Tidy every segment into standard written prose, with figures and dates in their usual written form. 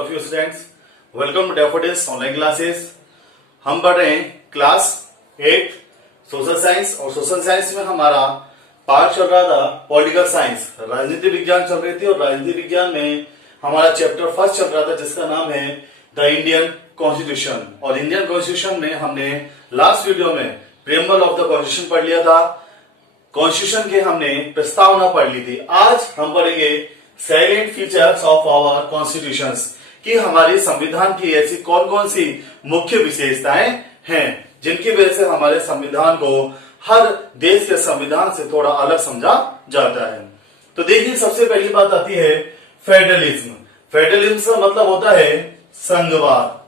Of you students, welcome to Daffodils online classes. हम पढ़ रहे हैं क्लास 8 सोशल साइंस और सोशल साइंस में हमारा पार्ट चल रहा था पॉलिटिकल साइंस, राजनीति विज्ञान चल रही थी और राजनीति विज्ञान में हमारा चैप्टर फर्स्ट चल रहा था जिसका नाम है द इंडियन कॉन्स्टिट्यूशन। और इंडियन कॉन्स्टिट्यूशन में हमने लास्ट वीडियो में प्रीएम्बल ऑफ द कॉन्स्टिट्यूशन पढ़ लिया था, कॉन्स्टिट्यूशन के हमने प्रस्तावना पढ़ ली थी। आज हम पढ़ेंगे सैलेंट फीचर्स ऑफ आवर कॉन्स्टिट्यूशंस कि हमारे संविधान की ऐसी कौन कौन सी मुख्य विशेषताएं हैं जिनकी वजह से हमारे संविधान को हर देश के संविधान से थोड़ा अलग समझा जाता है। तो देखिए, सबसे पहली बात आती है फेडरलिज्म। फेडरलिज्म का मतलब होता है संघवाद।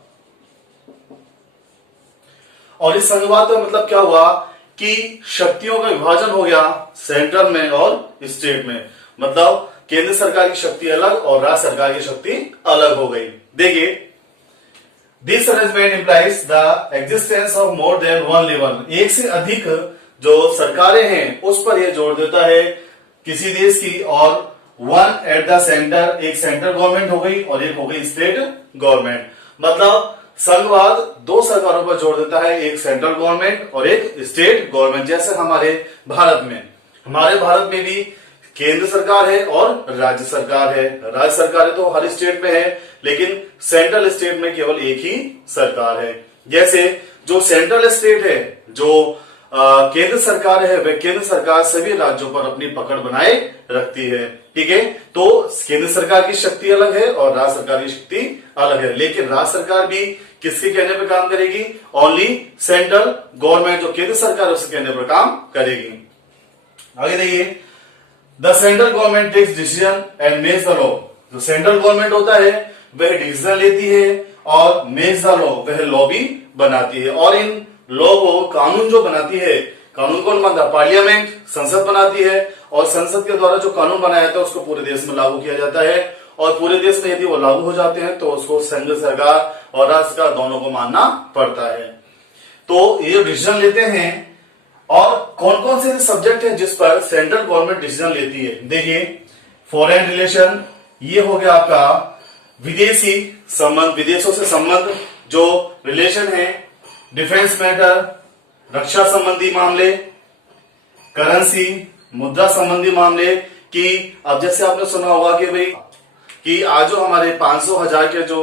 और इस संघवाद का मतलब क्या हुआ कि शक्तियों का विभाजन हो गया सेंट्रल में और स्टेट में, मतलब केंद्र सरकार की शक्ति अलग और राज्य सरकार की शक्ति अलग हो गई। देखिए, this arrangement implies the existence of more than one level. एक से अधिक जो सरकारें हैं उस पर यह जोर देता है किसी देश की, और वन एट द सेंटर, एक सेंट्रल गवर्नमेंट हो गई और एक हो गई स्टेट गवर्नमेंट। मतलब संघवाद दो सरकारों पर जोर देता है, एक सेंट्रल गवर्नमेंट और एक स्टेट गवर्नमेंट। जैसे हमारे भारत में भी केंद्र सरकार है और राज्य सरकार है। राज्य सरकार है तो हर स्टेट में है, लेकिन सेंट्रल स्टेट में केवल एक ही सरकार है। जैसे जो सेंट्रल स्टेट है, जो केंद्र सरकार है, वह केंद्र सरकार सभी राज्यों पर अपनी पकड़ बनाए रखती है। ठीक है, तो केंद्र सरकार की शक्ति अलग है और राज्य सरकार की शक्ति अलग है, लेकिन राज्य सरकार भी किसके कहने पर काम करेगी? ओनली सेंट्रल गवर्नमेंट, जो केंद्र सरकार है उसके कहने पर काम करेगी। आगे देखिए, the central government takes decision and makes the law. जो सेंट्रल गवर्नमेंट होता है वह डिसीजन लेती है और मेक्स द लॉ, वह लॉ भी बनाती है। और इन लॉ को, कानून जो बनाती है, कानून कौन बनाता है? पार्लियामेंट, संसद बनाती है। और संसद के द्वारा जो कानून बनाया जाता है उसको पूरे देश में लागू किया जाता है। और पूरे देश में यदि वो लागू हो जाते हैं तो उसको संघ सरकार और राज्य सरकार दोनों को मानना पड़ता है। तो ये डिसीजन लेते हैं। और कौन कौन से सब्जेक्ट है जिस पर सेंट्रल गवर्नमेंट डिसीजन लेती है? देखिए, फॉरेन रिलेशन, ये हो गया आपका विदेशी संबंध, विदेशों से संबंध जो रिलेशन है। डिफेंस मैटर, रक्षा संबंधी मामले। करेंसी, मुद्रा संबंधी मामले कि अब जैसे आपने सुना होगा कि भाई कि आज जो हमारे 500, 1000 के जो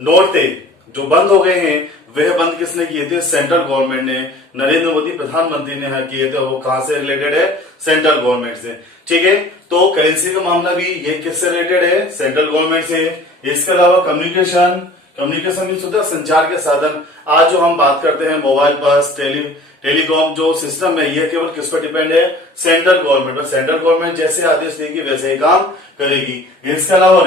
नोट थे जो बंद हो गए हैं, वह बंद किसने किए थे? सेंट्रल गवर्नमेंट ने। नरेंद्र मोदी प्रधानमंत्री ने किए थे। वो कहां से रिलेटेड है? सेंट्रल गवर्नमेंट से। ठीक है, तो करेंसी का मामला भी ये किससे रिलेटेड है? सेंट्रल गवर्नमेंट से। इसके अलावा कम्युनिकेशन मीन्स होता है संचार के साधन। आज जो हम बात करते हैं मोबाइल पर, टेलीकॉम जो सिस्टम है, ये केवल किस पर डिपेंड है? सेंट्रल गवर्नमेंट पर। सेंट्रल गवर्नमेंट जैसे आदेश देगी वैसे ही काम करेगी। इसके अलावा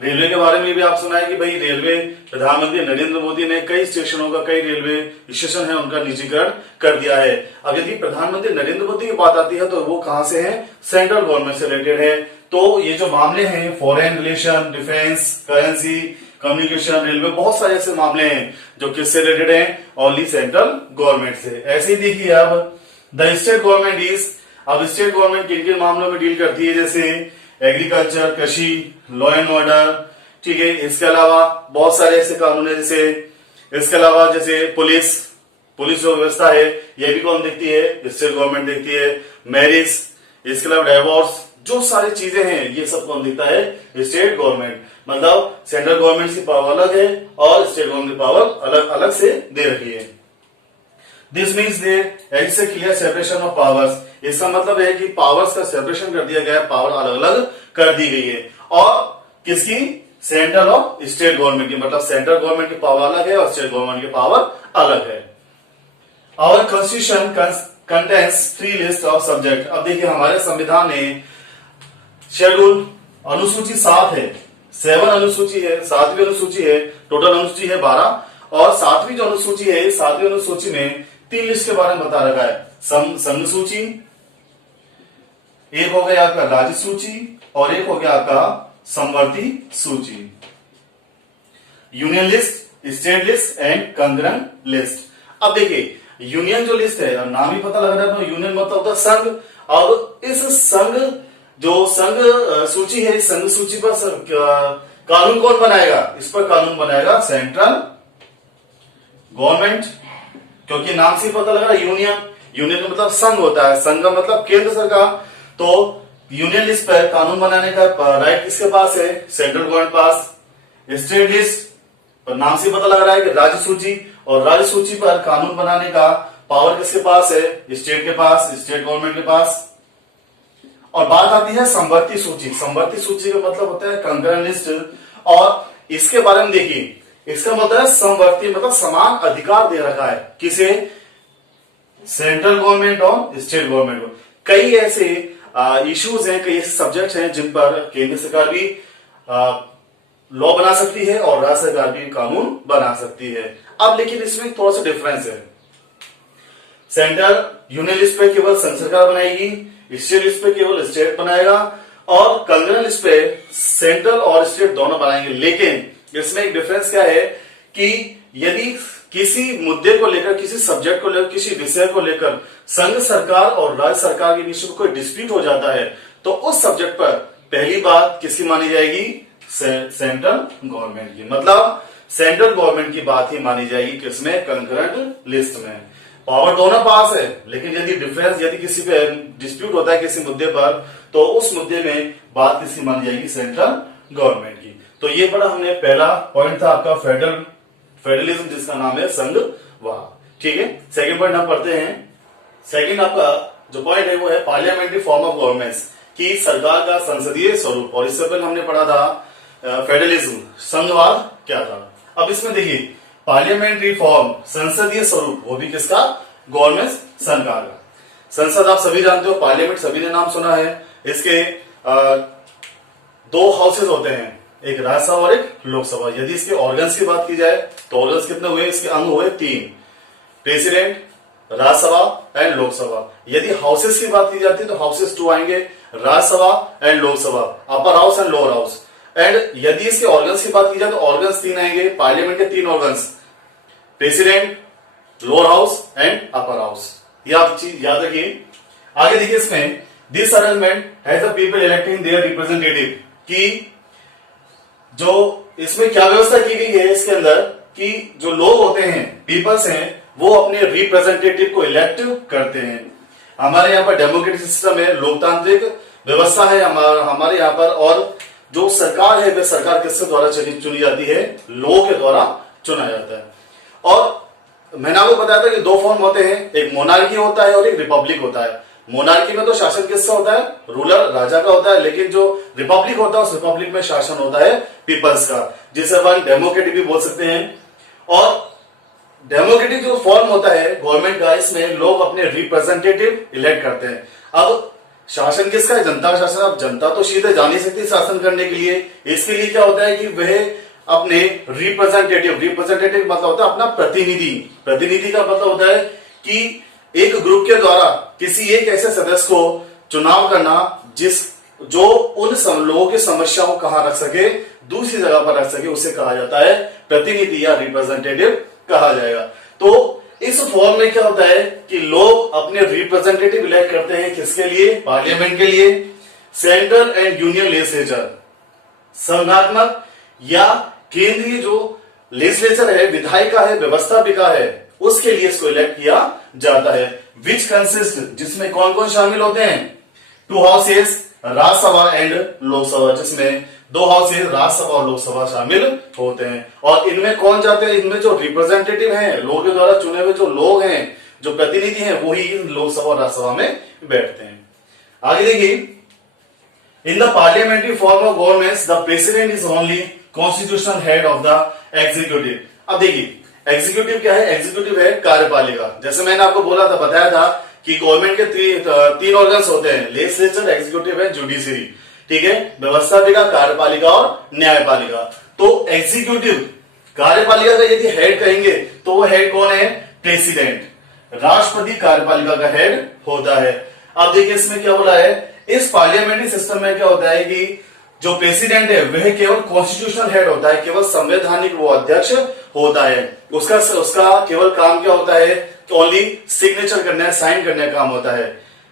रेलवे के बारे में भी आप सुना है कि भाई रेलवे, प्रधानमंत्री नरेंद्र मोदी ने कई स्टेशनों का, कई रेलवे स्टेशन है उनका निजीकरण कर दिया है। अब यदि प्रधानमंत्री नरेंद्र मोदी की बात आती है तो वो कहां से है? सेंट्रल गवर्नमेंट से रिलेटेड है। तो ये जो मामले हैं, foreign relation, defence, currency, communication, railway, बहुत सारे ऐसे मामले हैं जो किससे रिलेटेड हैं? ओनली सेंट्रल गवर्नमेंट से। ऐसे ही देखिए, अब द स्टेट गवर्नमेंट इज, अब स्टेट गवर्नमेंट किन किन मामलों में डील करती है? जैसे एग्रीकल्चर, कृषि, लॉ एंड ऑर्डर। ठीक है, इसके अलावा बहुत सारे ऐसे कानून है, जैसे इसके अलावा जैसे पुलिस जो व्यवस्था है, ये भी कौन देखती है? स्टेट गवर्नमेंट देखती है। मैरिज, इसके अलावा डाइवोर्स, जो सारी चीजें हैं ये सब कौन देखता है? State government. मतलब सेंट्रल गवर्नमेंट की पावर अलग है और स्टेट गवर्नमेंट की पावर अलग अलग से दे रखी है। This means there exist a clear separation of powers. इसका मतलब है कि पावर्स का सेपरेशन कर दिया गया है, पावर अलग अलग कर दी गई है। और किसकी? सेंट्रल और स्टेट गवर्नमेंट की। मतलब सेंट्रल गवर्नमेंट की पावर अलग है और स्टेट गवर्नमेंट की पावर अलग है। Our constitution contains 3 list of subject. अब देखिए, हमारे संविधान में शेड्यूल अनुसूची 7 है, 7 अनुसूची है, 7वीं अनुसूची है, टोटल अनुसूची है 12। और 7वीं जो अनुसूची है, 7वीं अनुसूची में 3 लिस्ट के बारे में बता रखा है। संघ सूची, एक हो गया आपका राज्य सूची और एक हो गया आपका समवर्ती सूची। Union list, state list and concurrent list. अब देखिए, यूनियन जो लिस्ट है, नाम ही पता लग रहा है, यूनियन मतलब होता है संघ। और इस संघ जो संघ सूची है, संघ सूची पर कानून कौन बनाएगा? इस पर कानून बनाएगा सेंट्रल गवर्नमेंट, क्योंकि नाम से पता लग रहा है यूनियन, यूनियन का मतलब संघ होता है, संघ का मतलब केंद्र सरकार, तो यूनियन लिस्ट पर कानून बनाने का राइट किसके पास है? सेंट्रल गवर्नमेंट पास। स्टेट लिस्ट पर नाम से पता लग रहा है कि राज्य सूची, और राज्य सूची पर कानून बनाने का पावर किसके पास है? स्टेट के पास, स्टेट गवर्नमेंट के पास। और बात आती है समवर्ती सूची। समवर्ती सूची का मतलब होता है कंकरेंट लिस्ट, और इसके बारे में देखिए, इसका मतलब है समवर्ती मतलब समान अधिकार दे रखा है किसे? सेंट्रल गवर्नमेंट और स्टेट गवर्नमेंट को। कई ऐसे इश्यूज हैं, कई ऐसे सब्जेक्ट हैं जिन पर केंद्र सरकार भी लॉ बना सकती है और राज्य सरकार भी कानून बना सकती है। अब लेकिन इसमें थोड़ा सा डिफरेंस है। सेंट्रल यूनियन लिस्ट पे केवल संघ सरकार बनाएगी, स्टेट लिस्ट पे केवल स्टेट बनाएगा, और कंकरेंट लिस्ट पे सेंट्रल और स्टेट दोनों बनाएंगे। लेकिन इसमें एक डिफरेंस क्या है कि यदि किसी मुद्दे को लेकर, किसी सब्जेक्ट को लेकर, किसी विषय को लेकर संघ सरकार और राज्य सरकार के बीच में कोई डिस्प्यूट हो जाता है, तो उस सब्जेक्ट पर पहली बात किसकी मानी जाएगी? सेंट्रल गवर्नमेंट की। मतलब सेंट्रल गवर्नमेंट की बात ही मानी जाएगी किसमें? कंकरेंट लिस्ट में। पावर दोनों पास है, लेकिन यदि किसी पे डिस्प्यूट होता है किसी मुद्दे पर, तो उस मुद्दे में बात किसकी मानी जाएगी? सेंट्रल गवर्नमेंट की। तो ये बड़ा हमने पहला पॉइंट था आपका फेडरलिज्म, जिसका नाम है संघवाद। ठीक है, सेकंड पॉइंट हम पढ़ते हैं। सेकंड आपका जो पॉइंट है वो है पार्लियामेंट्री फॉर्म ऑफ गवर्नमेंट, की सरकार का संसदीय स्वरूप। और इससे पहले हमने पढ़ा था फेडरलिज्म, संघवाद क्या था। अब इसमें देखिए पार्लियामेंट्री फॉर्म, संसदीय स्वरूप, वो भी किसका? गवर्नमेंट, सरकार का। संसद आप सभी जानते हो, पार्लियामेंट सभी ने नाम सुना है। इसके दो हाउसेज होते हैं, एक राज्यसभा और एक लोकसभा। यदि इसके ऑर्गन्स की बात की जाए तो ऑर्गन्स कितने हुए? इसके अंग हुए 3, प्रेसिडेंट, राज्यसभा एंड लोकसभा। यदि हाउसेस की बात की जाती है तो हाउसेस 2 आएंगे, Rajya Sabha and Lok Sabha, upper house and lower house. And यदि इसके ऑर्गन्स की बात की जाए तो ऑर्गन्स 3 आएंगे, पार्लियामेंट के 3 organs, president, lower house and upper house. ये आप चीज याद रखिए। आगे देखिए इसमें this arrangement has the people electing their representative, कि जो इसमें क्या व्यवस्था की गई है इसके अंदर कि जो लोग होते हैं, पीपल्स हैं, वो अपने रिप्रेजेंटेटिव को इलेक्ट करते हैं। हमारे यहाँ पर डेमोक्रेटिक सिस्टम है, लोकतांत्रिक व्यवस्था है हमारे यहाँ पर, और जो सरकार है वह सरकार किसके द्वारा चुनी जाती है? लोगों के द्वारा चुना जाता है। और मैंने आपको बताया था कि 2 फॉर्म होते हैं, एक मोनार्की होता है और एक रिपब्लिक होता है। मोनार्की में तो शासन किसका होता है? रूलर, राजा का होता है। लेकिन जो रिपब्लिक होता है उस रिपब्लिक में शासन होता है पीपल्स का, जिसे अपन डेमोक्रेटिक भी बोल सकते हैं। और डेमोक्रेटिक जो फॉर्म होता है गवर्नमेंट का, इसमें लोग अपने रिप्रेजेंटेटिव इलेक्ट करते हैं। अब शासन किसका है? जनता का शासन। अब जनता तो सीधे जा नहीं सकती शासन करने के लिए, इसके लिए क्या होता है कि वह अपने रिप्रेजेंटेटिव मतलब होता है अपना प्रतिनिधि। प्रतिनिधि का मतलब होता है कि एक ग्रुप के द्वारा किसी एक ऐसे सदस्य को चुनाव करना जो उन लोगों की समस्याओं को कहां रख सके, दूसरी जगह पर रख सके, उसे कहा जाता है प्रतिनिधि या रिप्रेजेंटेटिव कहा जाएगा। तो इस फॉर्म में क्या होता है कि लोग अपने रिप्रेजेंटेटिव इलेक्ट करते हैं किसके लिए? पार्लियामेंट के लिए। सेंट्रल एंड यूनियन लेजिस्लेचर, संघात्मक या केंद्रीय जो लेजिस्लेचर है, विधायिका है, व्यवस्थापिका है, उसके लिए इसको इलेक्ट किया जाता है। विच कंसिस्ट, जिसमें कौन कौन शामिल होते हैं? 2 हाउसेस, राज्यसभा एंड लोकसभा, जिसमें 2 हाउसेस, राज्यसभा और लोकसभा शामिल होते हैं। और इनमें कौन जाते हैं? इनमें जो रिप्रेजेंटेटिव हैं, लोगों के द्वारा चुने हुए जो लोग हैं, जो प्रतिनिधि हैं, वही इन लोकसभा और राज्यसभा में बैठते हैं। आगे देखिए, in the parliamentary form of government the president is only constitutional head of the executive. अब देखिए एग्जीक्यूटिव क्या है? एग्जीक्यूटिव है कार्यपालिका। जैसे मैंने आपको बोला था, बताया था कि गवर्नमेंट के 3 ऑर्गन्स होते हैं, लेजिस्लेचर, एग्जीक्यूटिव एंड जुडिशरी। ठीक है, व्यवस्थापिका, कार्यपालिका और न्यायपालिका। तो एग्जीक्यूटिव, कार्यपालिका का यदि हेड कहेंगे तो वो हेड कौन है? प्रेसिडेंट। राष्ट्रपति कार्यपालिका का हेड होता है। अब देखिए इसमें क्या बोला है, इस पार्लियामेंट्री सिस्टम में क्या होता है कि जो प्रेसिडेंट है वह केवल कॉन्स्टिट्यूशनल हेड होता है, केवल संवैधानिक वो अध्यक्ष होता है। उसका केवल काम क्या होता है? ओनली सिग्नेचर करना है, साइन करने का काम होता है।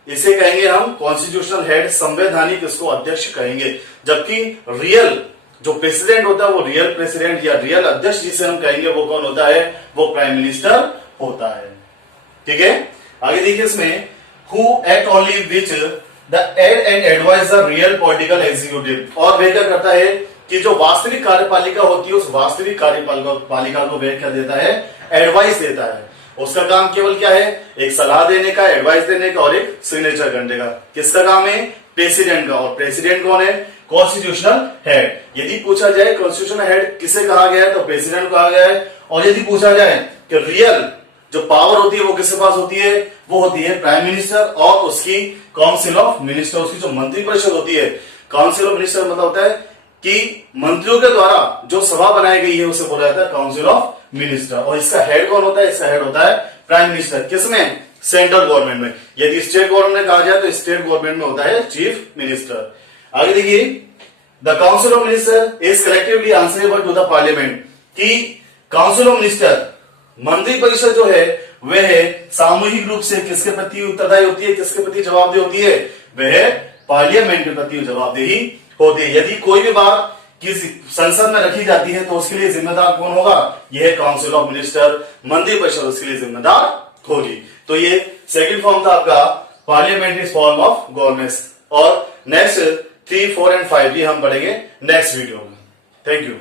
इसे कहेंगे हम कॉन्स्टिट्यूशनल हेड, संवैधानिक इसको अध्यक्ष कहेंगे। जबकि रियल जो प्रेसिडेंट होता है वो रियल प्रेसिडेंट या रियल अध्यक्ष जिसे हम कहेंगे वो कौन होता है, वो प्राइम मिनिस्टर होता है। ठीक है, आगे देखिए इसमें who act only which the aid and advise the real political executive, और वह क्या करता है कि जो वास्तविक कार्यपालिका होती है उस वास्तविक कार्यपालिका को वह क्या देता है, एडवाइस देता है। उसका काम केवल क्या है, एक सलाह देने का, एडवाइस देने का और एक सिग्नेचर करने का। किसका काम है, प्रेसिडेंट का। और प्रेसिडेंट कौन है, कॉन्स्टिट्यूशनल हेड। यदि पूछा जाए कॉन्स्टिट्यूशनल हेड किसे कहा गया है तो प्रेसिडेंट को कहा गया है। और यदि पूछा जाए कि रियल जो पावर होती है वो किसके पास होती है, वो होती है प्राइम मिनिस्टर और उसकी काउंसिल ऑफ मिनिस्टर, उसकी जो मंत्री परिषद होती है। काउंसिल ऑफ मिनिस्टर मतलब होता है कि मंत्रियों के द्वारा जो सभा बनाई गई है उसे बोला जाता है काउंसिल ऑफ मिनिस्टर। और इसका हेड कौन होता है, इसका हेड होता है प्राइम मिनिस्टर। किसमें, सेंट्रल गवर्नमेंट में। यदि स्टेट गवर्नमेंट में कहा जाए तो स्टेट गवर्नमेंट में होता है चीफ मिनिस्टर। आगे देखिए, the council of minister is collectively answerable to the parliament, कि काउंसिल ऑफ मिनिस्टर मंत्री परिषद जो है वह सामूहिक रूप से किसके प्रति उत्तरदायी होती है, किसके प्रति जवाबदेह होती है, वह पार्लियामेंट के प्रति जवाबदेही होती है। यदि कोई भी बात किसी संसद में रखी जाती है तो उसके लिए जिम्मेदार कौन होगा, यह काउंसिल ऑफ मिनिस्टर, मंत्री परिषद उसके लिए जिम्मेदार होगी। तो ये सेकंड फॉर्म था आपका पार्लियामेंट्री फॉर्म ऑफ गवर्नेंस। और नेक्स्ट 3, 4 एंड 5 ये हम पढ़ेंगे नेक्स्ट वीडियो में। Thank you.